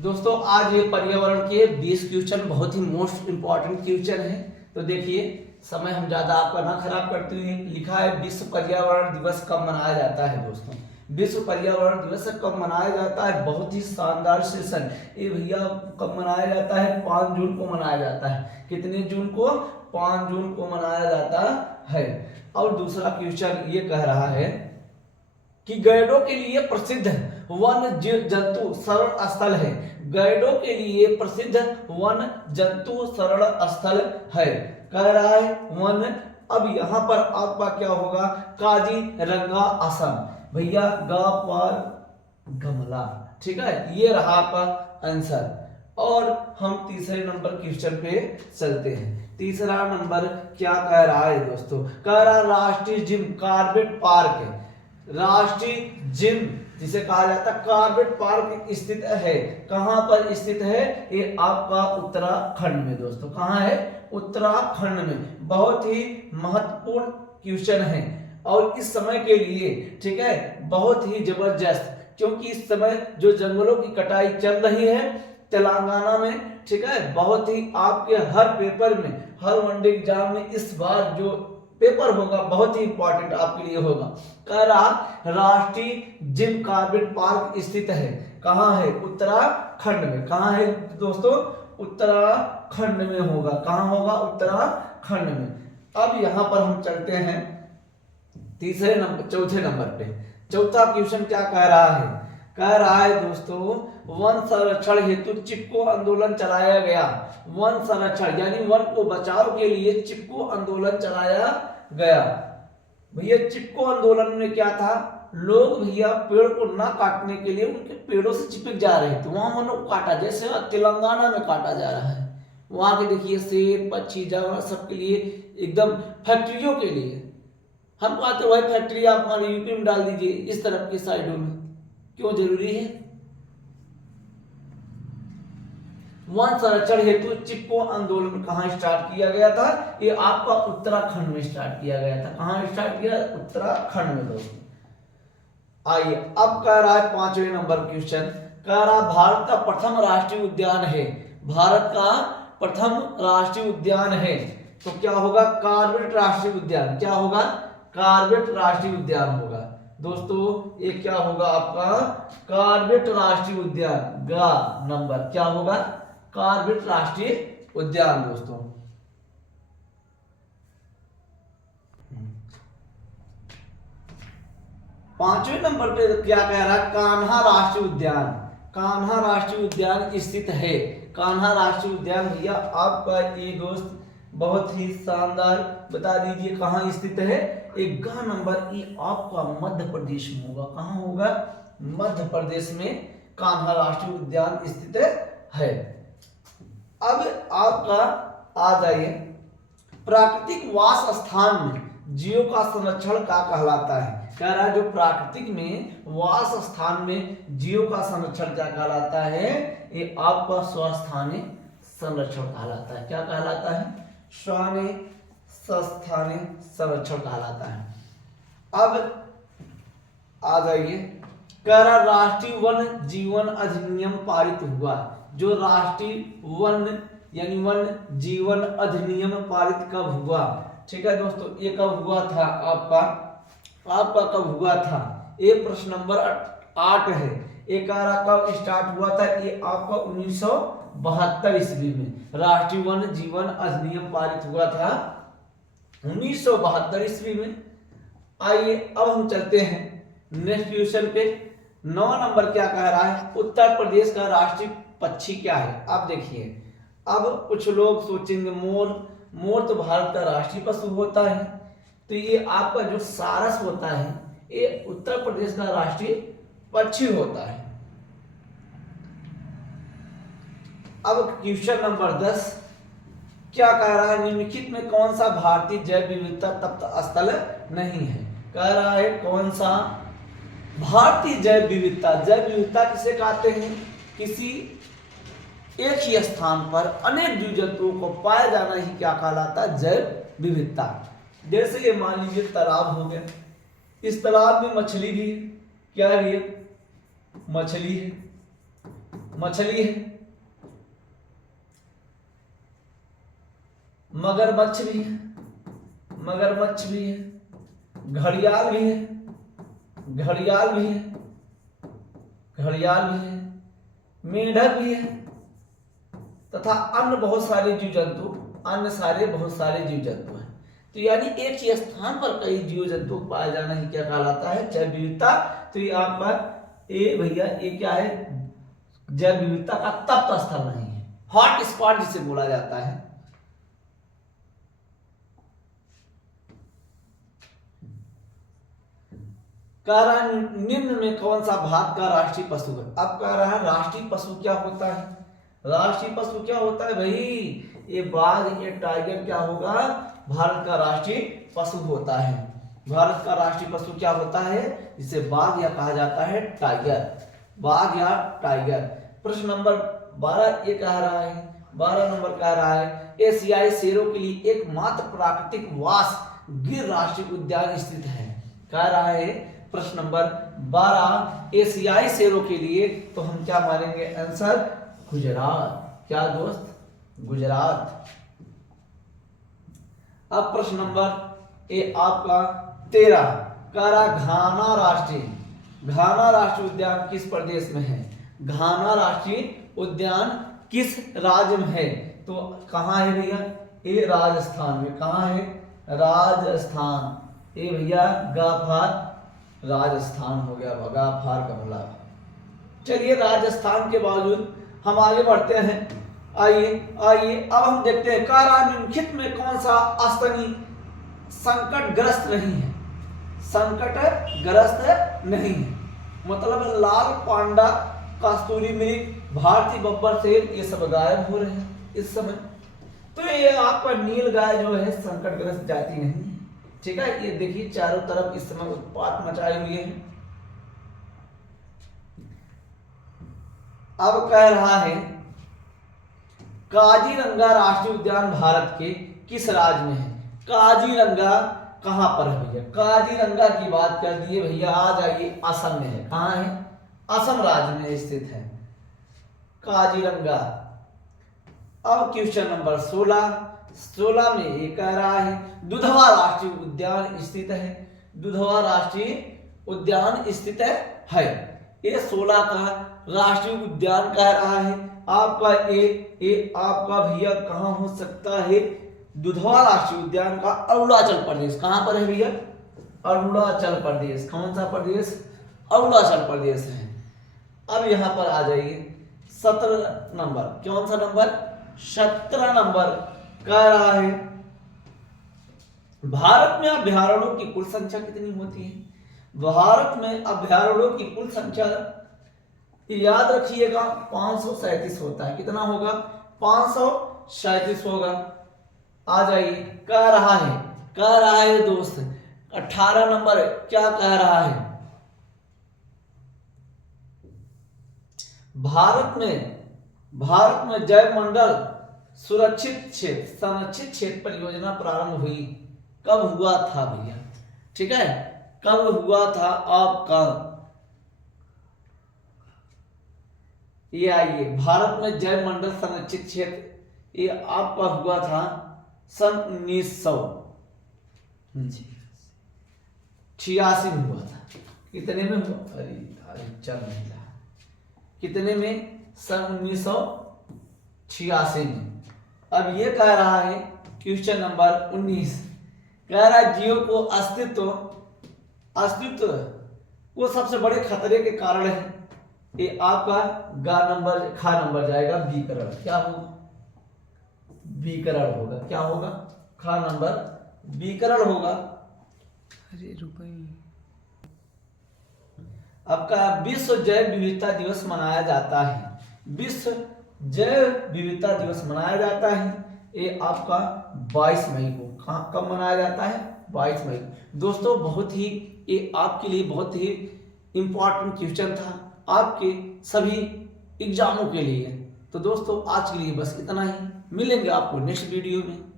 दोस्तों आज ये पर्यावरण के 20 क्वेश्चन बहुत ही मोस्ट इंपॉर्टेंट क्वेश्चन है। तो देखिए समय हम ज्यादा आपका ना खराब करते हुए लिखा है विश्व पर्यावरण दिवस कब मनाया जाता है। दोस्तों विश्व पर्यावरण दिवस कब मनाया जाता है, बहुत ही शानदार सेशन ये भैया। कब मनाया जाता है? 5 जून को मनाया जाता है। कितने जून को? 5 जून को मनाया जाता है। और दूसरा क्वेश्चन ये कह रहा है कि गैडो के लिए प्रसिद्ध वन जंतु शरण स्थल है। गैडो के लिए प्रसिद्ध वन जंतु शरण स्थल है, कह रहा है वन। अब यहाँ पर आपका क्या होगा? काजीरंगा असम। भैया गा पर गमला, ठीक है, ये रहा आपका आंसर। और हम तीसरे नंबर क्वेश्चन पे चलते हैं। तीसरा नंबर क्या कह रहा है दोस्तों? कह रहा राष्ट्रीय जिम कॉर्बेट पार्क है। राष्ट्रीय जिम जिसे कहा जाता है कॉर्बेट पार्क स्थित है। कहां पर स्थित है? ये आपका उत्तराखंड में। दोस्तों कहां है? उत्तराखंड में। बहुत ही महत्वपूर्ण क्वेश्चन है और इस समय के लिए, ठीक है, बहुत ही जबरदस्त, क्योंकि इस समय जो जंगलों की कटाई चल रही है तेलंगाना में, ठीक है, बहुत ही आपके हर पेपर में, हर वनडे एग्जाम में इस बार जो पेपर होगा बहुत ही इंपॉर्टेंट आपके लिए होगा। कह रहा राष्ट्रीय जिम कॉर्बेट पार्क स्थित है। कहां है? उत्तराखंड में। कहां है दोस्तों? उत्तराखंड में होगा। कहां होगा? उत्तराखंड में। अब यहां पर हम चलते हैं चौथे नंबर पे। चौथा क्वेश्चन क्या कह रहा है? कह रहा है दोस्तों वन संरक्षण हेतु चिपको आंदोलन चलाया गया। वन संरक्षण यानी वन को बचाव के लिए चिपको आंदोलन चलाया गया। भैया चिपको आंदोलन में क्या था? लोग भैया पेड़ को ना काटने के लिए उनके पेड़ों से चिपक जा रहे थे, वहां वनों को काटा, जैसे तेलंगाना में काटा जा रहा है। वहां के देखिए शेर पक्षी जानवर सबके लिए एकदम फैक्ट्रियों के लिए हम कहते हैं, वही फैक्ट्री आप हमारे यूपी में डाल दीजिए, इस तरफ की साइडों में। क्यों जरूरी है? वन संरक्षण हेतु चिपको आंदोलन कहां स्टार्ट किया गया था? ये आपका उत्तराखंड में स्टार्ट किया गया था। कहां स्टार्ट किया? उत्तराखंड में। दोस्तों आइए अब कह रहा है पांचवें नंबर क्वेश्चन। कह रहा भारत का प्रथम राष्ट्रीय उद्यान है। भारत का प्रथम राष्ट्रीय उद्यान है, तो क्या होगा? कॉर्बेट राष्ट्रीय उद्यान। क्या होगा? कॉर्बेट राष्ट्रीय उद्यान होगा। दोस्तों ये क्या होगा आपका? कॉर्बेट राष्ट्रीय उद्यान। गा नंबर क्या होगा? कॉर्बेट राष्ट्रीय उद्यान। दोस्तों पांचवें नंबर पे क्या कह रहा है? कान्हा राष्ट्रीय उद्यान। कान्हा राष्ट्रीय उद्यान स्थित है। कान्हा राष्ट्रीय उद्यान भैया आपका ये दोस्त बहुत ही शानदार, बता दीजिए कहां स्थित है? एक गा नंबर ये आपका मध्य प्रदेश में होगा। कहां होगा? मध्य प्रदेश में कान्हा राष्ट्रीय उद्यान स्थित है। अब आपका आ जाइए प्राकृतिक वास स्थान में जीव का संरक्षण का कहलाता है। कह रहा है जो प्राकृतिक में वास स्थान में जीव का संरक्षण क्या कहलाता है? ये आपका स्वस्थानीय संरक्षण कहलाता है। क्या कहलाता है? स्वस्थानीय संरक्षण कहलाता है। अब आ जाइए कह रहा राष्ट्रीय वन जीवन अधिनियम पारित हुआ। जो राष्ट्रीय वन यानी वन जीवन अधिनियम पारित कब हुआ? ठीक है दोस्तों, ये कब हुआ था? आपका कब हुआ था? ये प्रश्न नंबर 8 है। ये कह रहा कब स्टार्ट हुआ था? ये आपका 1972 ईस्वी में राष्ट्रीय वन जीवन अधिनियम पारित हुआ था 1972 ईस्वी में। आइए अब हम चलते हैं नेक्स्ट क्वेश्चन पे। 9 नंबर क्या कह रहा है? उत्तर प्रदेश का राष्ट्रीय पक्षी क्या है? आप देखिए, अब कुछ लोग सोचेंगे मोर। मोर तो भारत का राष्ट्रीय पशु होता है, तो ये आपका जो सारस होता है ये उत्तर प्रदेश का राष्ट्रीय पक्षी होता है। अब क्वेश्चन नंबर 10 क्या कह रहा है? निम्नलिखित में कौन सा भारतीय जैव विविधता तप्त स्थल नहीं है? कह रहा है कौन सा भारतीय जैव विविधता। जैव विविधता किसे कहते हैं? किसी एक ही स्थान पर अनेक जीव जंतुओं को पाया जाना ही क्या कहलाता है? जैव विविधता। जैसे ये मान लीजिए तालाब हो गया, इस तालाब में मछली भी है। क्या है? मछली है। मछली है, मगरमच्छ भी है, मगरमच्छ भी है, घड़ियाल भी है, घड़ियाल भी है, घड़ियाल भी है, मेंढक भी है, तथा अन्य बहुत सारे जीव जंतु, अन्य सारे बहुत सारे जीव जंतु हैं। तो यानी एक ही स्थान पर कई जीव जंतु पाया जाना ही क्या कहलाता है? जैव विविधता। तो ये आपका ए भैया ये क्या है? जैव विविधता का तप्त स्थल नहीं है, हॉट स्पॉट जिसे बोला जाता है। कह रहा है निम्न में कौन सा भारत का राष्ट्रीय पशु है? अब कह रहा है राष्ट्रीय पशु क्या होता है? राष्ट्रीय पशु क्या होता है भाई? ये बाघ, ये टाइगर क्या होगा? भारत का राष्ट्रीय पशु होता है। भारत का राष्ट्रीय पशु क्या होता है? जिसे बाघ या कहा जाता है टाइगर, बाघ या टाइगर। प्रश्न नंबर 12 ये कह रहा है, 12 नंबर कह रहा है एशियाई शेरों के लिए एकमात्र प्राकृतिक वास गिर राष्ट्रीय उद्यान स्थित है। कह रहा है प्रश्न नंबर 12 एशियाई शेरों के लिए, तो हम क्या मानेंगे आंसर? गुजरात। क्या दोस्त? गुजरात। अब प्रश्न नंबर ए आपका 13 कह रहा घाना राष्ट्रीय उद्यान किस प्रदेश में है? घाना राष्ट्रीय उद्यान किस राज्य में है? तो कहाँ है भैया? ये राजस्थान में। कहाँ है? राजस्थान। ये भैया गाफार राजस्थान हो गया, गाफार का मतलब। चलिए राजस्थान के बावजूद हम आगे बढ़ते हैं। आइए अब हम देखते हैं निम्नलिखित में कौन सा स्तनी संकटग्रस्त नहीं है? संकटग्रस्त नहीं है मतलब लाल पांडा, कस्तूरी मृग, भारतीय बब्बर शेर ये सब गायब हो रहे हैं इस समय। तो ये आपका नील गाय जो है संकटग्रस्त जाति नहीं है। ठीक है, ये देखिए चारों तरफ इस समय उत्पात मचाए हुए हैं। अब कह रहा है काजीरंगा राष्ट्रीय उद्यान भारत के किस राज्य में है? काजीरंगा कहां पर है भैया? काजीरंगा की बात कर दिए भैया, आ जाइए असम में है। कहां है? असम राज्य में स्थित है काजीरंगा। अब क्वेश्चन नंबर 16 में ये कह रहा है दुधवा राष्ट्रीय उद्यान स्थित है। दुधवा राष्ट्रीय उद्यान स्थित है। ये 16 का राष्ट्रीय उद्यान कह रहा है आपका। ये आपका भैया कहां हो सकता है? दुधवा राष्ट्रीय उद्यान का अरुणाचल प्रदेश। कहां पर है भैया? अरुणाचल प्रदेश। कौन सा प्रदेश? अरुणाचल प्रदेश है। अब यहां पर आ जाइए 17 नंबर। कौन सा नंबर? 17 नंबर कह रहा है भारत में अभ्यारण्यों की कुल संख्या कितनी होती है? भारत में अभ्यारण्यों की कुल संख्या याद रखिएगा 537 होता है। कितना होगा? 537 होगा। आ जाइए कह रहा है दोस्त 18 नंबर क्या कह रहा है? भारत में जैव मंडल संरक्षित क्षेत्र परियोजना प्रारंभ हुई। कब हुआ था भैया? ठीक है, कब हुआ था आपका? ये आइए भारत में जैव मंडल संरक्षित क्षेत्र ये आपका हुआ था सन 1986 में हुआ था। कितने में हुआ? अरे चल नहीं रहा। कितने में? सन 1986 में। अब ये कह रहा है क्वेश्चन नंबर 19 कह रहा है जीव को अस्तित्व वो सबसे बड़े खतरे के कारण है। ये आपका खा नंबर जाएगा विकरण। क्या होगा? विकरण होगा। क्या होगा? खा नंबर विकरण होगा। अरे रुपए। आपका विश्व जैव विविधता दिवस मनाया जाता है। विश्व जैव विविधता दिवस मनाया जाता है ये आपका 22 मई को। कब मनाया जाता है? 22 मई। दोस्तों बहुत ही ये आपके लिए बहुत ही इंपॉर्टेंट क्वेश्चन था आपके सभी एग्जामों के लिए। तो दोस्तों आज के लिए बस इतना ही। मिलेंगे आपको नेक्स्ट वीडियो में।